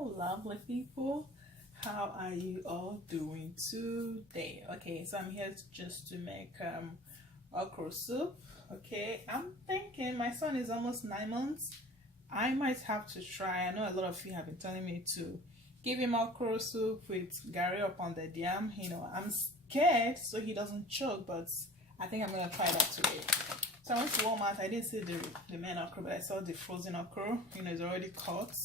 Hello lovely people, how are you all doing today? Okay, so I'm here just to make okra soup. Okay, I'm thinking my son is almost 9 months. I might have to try. I know a lot of you have been telling me to give him okra soup with gari up on the yam. I'm scared so he doesn't choke, but I think I'm gonna try that today. So I went to Walmart. I didn't see the main okra, but I saw the frozen okra. It's already cut.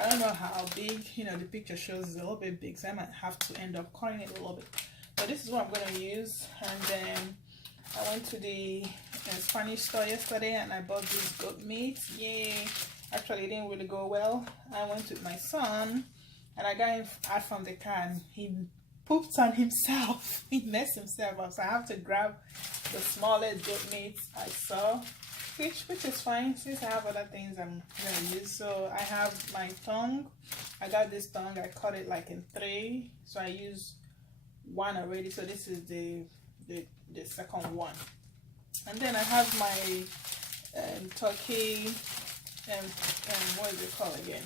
I don't know how big. The picture shows it's a little bit big, so I might have to end up cutting it a little bit. But this is what I'm gonna use. And then I went to the Spanish store yesterday and I bought this goat meat. Yay! Actually, it didn't really go well. I went with my son and I got him out from the car and he pooped on himself. He messed himself up, so I have to grab the smallest goat meat I saw, which is fine since I have other things I'm gonna use. So I have my tongue. I got this tongue. I cut it like in 3, so I use one already. So this is the second one. And then I have my turkey. What is it called again?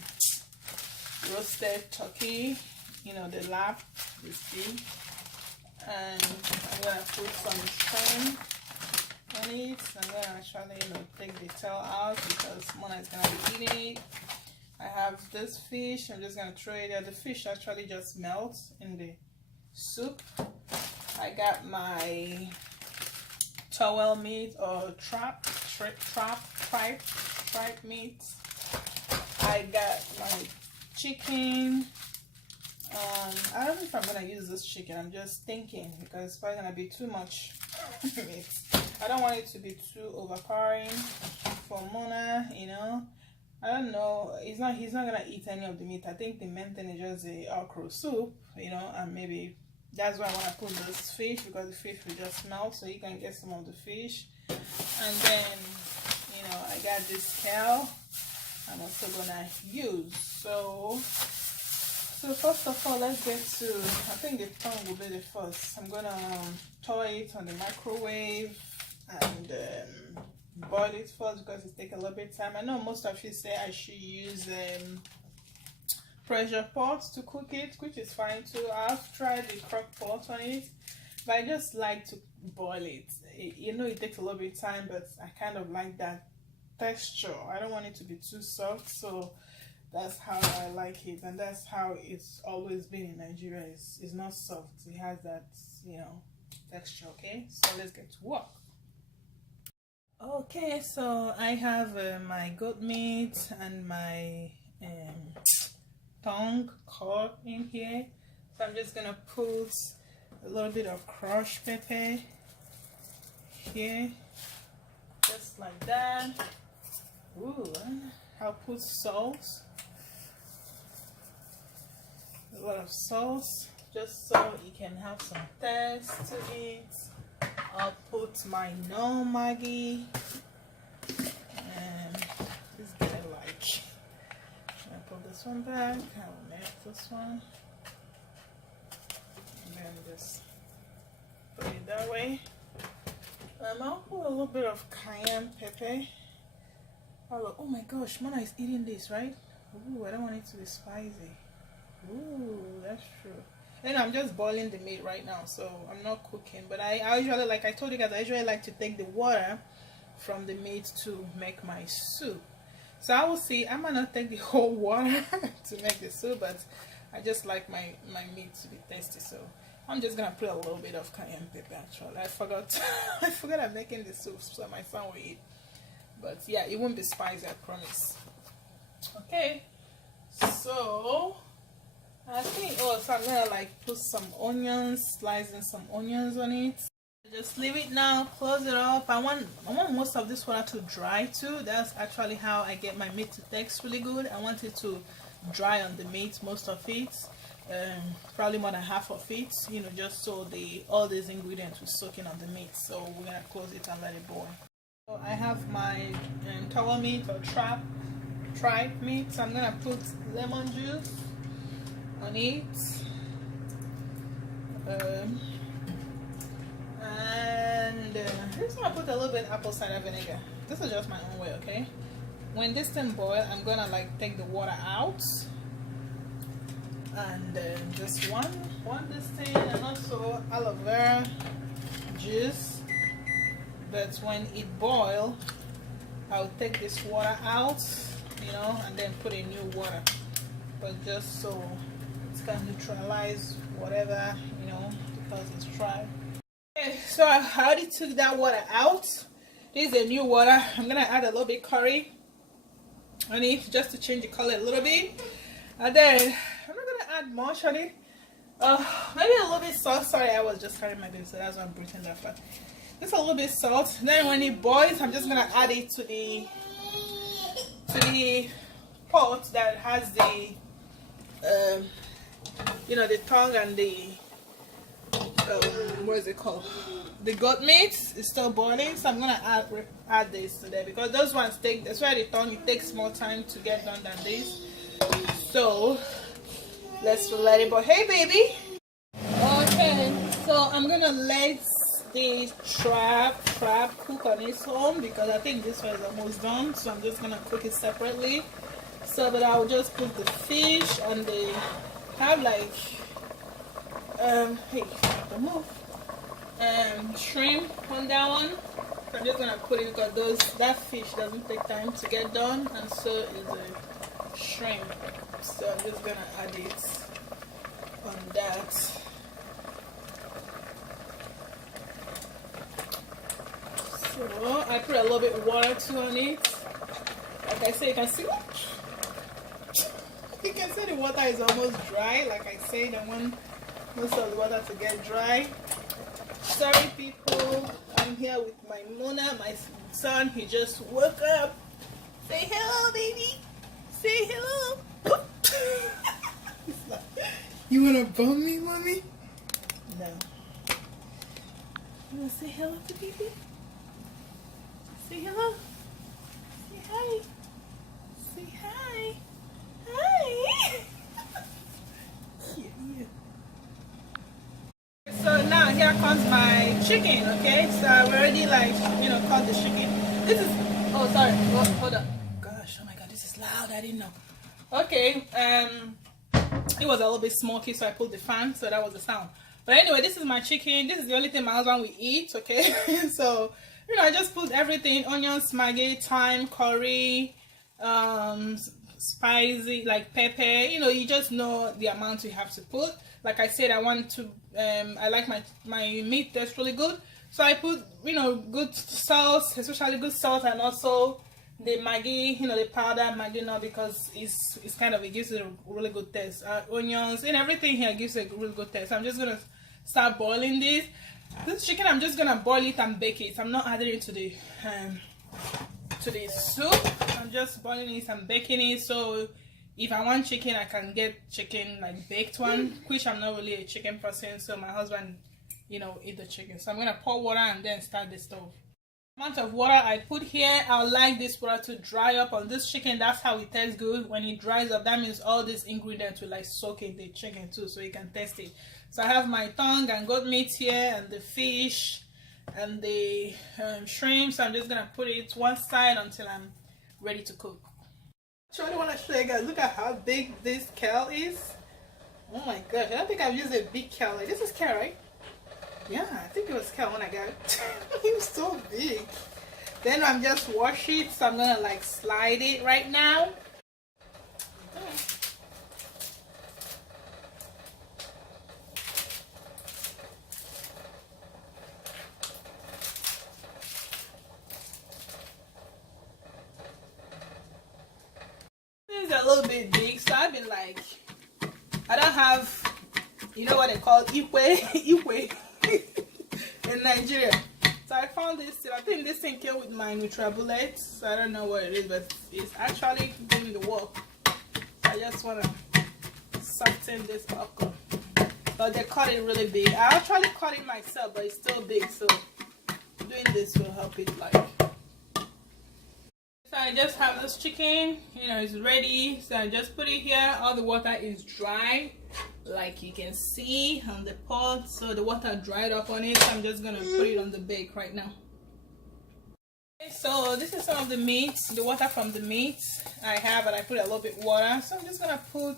Roasted turkey. The lap is big, and I'm gonna put some shrimp on it. I'm gonna actually take the tail out because Mona is gonna be eating it. I have this fish. I'm just gonna throw it there. The fish actually just melts in the soup. I got my towel meat or tripe meat. I got my chicken. I don't know if I'm gonna use this chicken. I'm just thinking because it's probably gonna be too much meat. I don't want it to be too overpowering for Mona. I don't know. He's not gonna eat any of the meat. I think the main thing is just the okra soup. And maybe that's why I want to put this fish, because the fish will just melt, so you can get some of the fish. And then I got this kale I'm also gonna use. So first of all, let's get to, I think the tongue will be the first. I'm gonna thaw it on the microwave and boil it first because it takes a little bit of time. I know most of you say I should use pressure pots to cook it, which is fine too. I've tried the crock pot on it, but I just like to boil it. It takes a little bit of time, but I kind of like that texture. I don't want it to be too soft, so that's how I like it, and that's how it's always been in Nigeria. It's not soft. It has that texture. Okay, so let's get to work. Okay, so I have my goat meat and my tongue cut in here. So I'm just gonna put a little bit of crushed pepper here, just like that. Ooh, I'll put salt. A lot of sauce, just so it can have some taste to it. I'll put my no Maggi, and just get it like. I'll put this one back. I'll make this one, and then just put it that way. I'll put a little bit of cayenne pepper. Oh my gosh, Mona is eating this, right? Ooh, I don't want it to be spicy. Ooh, that's true. I'm just boiling the meat right now, so I'm not cooking. But I usually, like I told you guys, I usually like to take the water from the meat to make my soup. So I will see. I might not take the whole water to make the soup, but I just like my meat to be tasty. So I'm just gonna put a little bit of cayenne pepper. Actually, I forgot. I forgot I'm making the soup, so my son will eat. But yeah, it won't be spicy, I promise. Okay, so I think so I'm gonna put some onions, slicing some onions on it. Just leave it now, close it up. I want most of this water to dry too. That's actually how I get my meat to taste really good. I want it to dry on the meat, most of it, probably more than half of it, just so all these ingredients will soak in on the meat. So we're gonna close it and let it boil. So I have my towel meat or tripe meat. So I'm gonna put lemon juice on it, and just gonna put a little bit apple cider vinegar. This is just my own way, okay? When this thing boils, I'm gonna take the water out and just one this thing, and also aloe vera juice. But when it boils, I'll take this water out, you know, and then put in new water, but just so it can neutralize whatever, you know, because it's dry. Okay, so I already took that water out. This is a new water. I'm gonna add a little bit curry on it just to change the color a little bit, and then I'm not gonna add much on it. Maybe a little bit salt. Sorry, I was just carrying my baby, so that's why I'm breathing that fast. Just a little bit salt. Then when it boils, I'm just gonna add it to the pot that has the you know, the tongue and the what is it called? The goat meat is still boiling, so I'm gonna add this to there because those ones take. That's why the tongue, it takes more time to get done than this. So let's let it boil. Hey, baby. Okay, so I'm gonna let the crab cook on its own because I think this one is almost done. So I'm just gonna cook it separately. So that I'll just put the fish and the have like hey, don't move. Shrimp on that one. I'm just gonna put it because that fish doesn't take time to get done, and so is the shrimp. So I'm just gonna add it on that. So I put a little bit of water too on it. Like I say, you can see. You can see the water is almost dry. Like I said, I want most of the water to get dry. Sorry people, I'm here with my Mona, my son. He just woke up. Say hello, baby. Say hello. He's like, you wanna bum me, mommy? No. You wanna say hello to baby? Say hello. Say hi. Say hi. Hi. Yeah. So now here comes my chicken, okay? So I've already like, you know, cut the chicken. This is, oh sorry, hold up. Gosh, oh my god, this is loud, I didn't know. Okay, it was a little bit smoky, so I pulled the fan, so that was the sound. But anyway, this is my chicken. This is the only thing my husband will eat, okay? So, you know, I just put everything, onions, maggi, thyme, curry, spicy, like pepper, you know, you just know the amount you have to put. Like I said, I want to I like my meat that's really good, so I put, you know, good salt, especially good salt, and also the maggi, you know, the powder maggi now, because it's kind of, it gives it a really good taste. Onions and everything here gives a really good taste. So I'm just gonna start boiling this chicken. I'm just gonna boil it and bake it. I'm not adding it to the soup. I'm just boiling it and baking it. So if I want chicken, I can get chicken like baked one, which I'm not really a chicken person, so my husband, you know, eat the chicken. So I'm gonna pour water and then start the stove. The amount of water I put here, I like this water to dry up on this chicken. That's how it tastes good. When it dries up, that means all these ingredients will like soak in the chicken too, so you can taste it. So I have my tongue and goat meat here, and the fish and the shrimp. So I'm just gonna put it one side until I'm ready to cook. So I want to show you guys, look at how big this kale is. Oh my gosh, I don't think I've used a big kale. Like, this is kale, right? Yeah, I think it was kale when I got it. It was so big. Then I'm just wash it, so I'm gonna like slide it right now. A little bit big, so I've been like, I don't have, you know what they call Iwe in Nigeria. So I found this thing. I think this thing came with my NutriBullet, so I don't know what it is, but it's actually doing the work. So I just want to soften this up, but they cut it really big. I actually cut it myself, but it's still big, so doing this will help it like. So I just have this chicken, you know, it's ready. So I just put it here. All the water is dry, like you can see on the pot. So the water dried up on it. So I'm just gonna put it on the bake right now. Okay, so this is some of the meat, the water from the meat I have, and I put a little bit water. So I'm just gonna put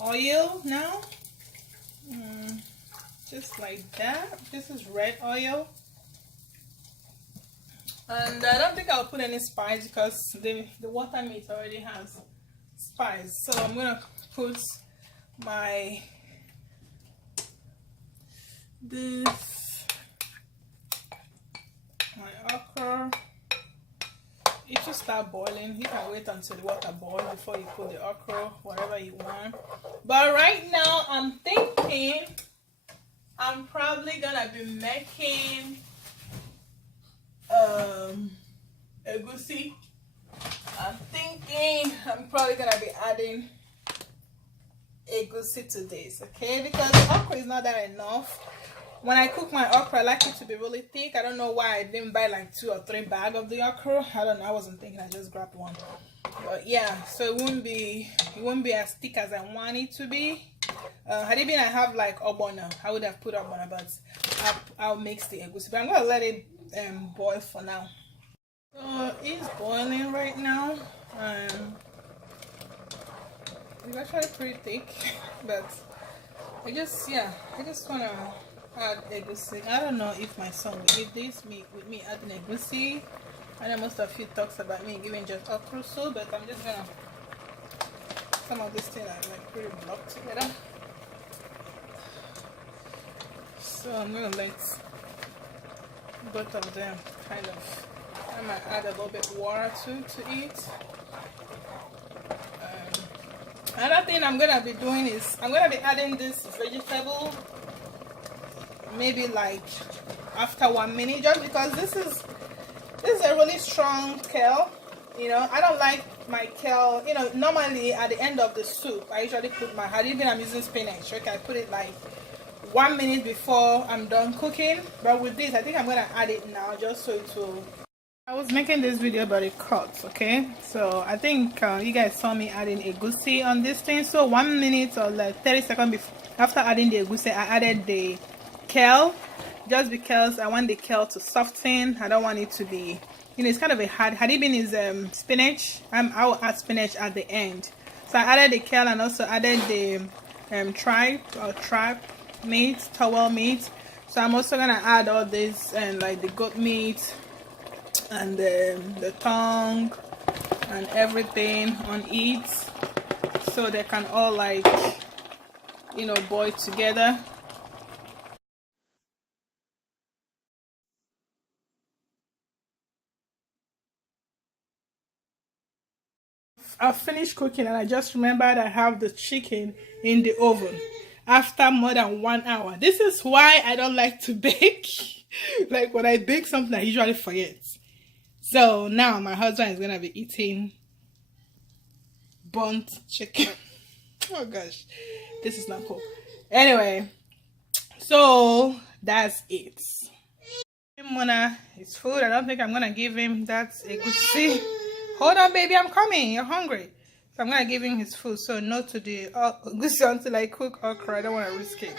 oil now. Just like that. This is red oil. And I don't think I'll put any spice because the water meat already has spice. So I'm gonna put my okra. It should start boiling. You can wait until the water boils before you put the okra, whatever you want. But right now I'm thinking I'm probably gonna be making egusi. I'm thinking I'm probably gonna be adding egusi to this, okay? Because okra is not that enough. When I cook my okra, I like it to be really thick. I don't know why I didn't buy like 2 or 3 bags of the okra. I don't know. I wasn't thinking. I just grabbed one. But yeah, so it wouldn't be as thick as I want it to be. Had it been I have like obona, I would have put obona, but I'll mix the egusi. But I'm gonna let it boil for now. So it's boiling right now. It's actually pretty thick, but I just wanna add egusi. I don't know if my son will eat this with me adding egusi. I know most of you talks about me giving just okra soup, but I'm just gonna, some of these things are like pretty blocked together. So I'm gonna let both of them kind of, I might add a little bit of water too to eat. Another thing I'm gonna be doing is I'm gonna be adding this vegetable maybe like after 1 minute, just because this is a really strong kale. You know, I don't like my kale, you know, normally at the end of the soup I usually put my, even I'm using spinach, okay, I put it like 1 minute before I'm done cooking. But with this I think I'm gonna add it now just so it will. I was making this video about the cuts, okay? So I think you guys saw me adding egusi on this thing. So 1 minute or like 30 seconds before, after adding the egusi, I added the kale, just because I want the kale to soften. I don't want it to be, you know, it's kind of a hard. Had it been is spinach, I will add spinach at the end. So I added the kale and also added the tripe meat, towel meat. So I'm also gonna add all this and like the goat meat and the tongue and everything on it, so they can all like, you know, boil together. I've finished cooking and I just remembered I have the chicken in the oven after more than 1 hour. This is why I don't like to bake. Like when I bake something I usually forget. So now my husband is gonna be eating burnt chicken. Oh gosh, this is not cool. Anyway, so that's it. Mona is food. I don't think I'm gonna give him that egusi. Hold on, baby, I'm coming. You're hungry. So I'm gonna give him his food. So no to the egusi until I cook okra. I don't want to risk it.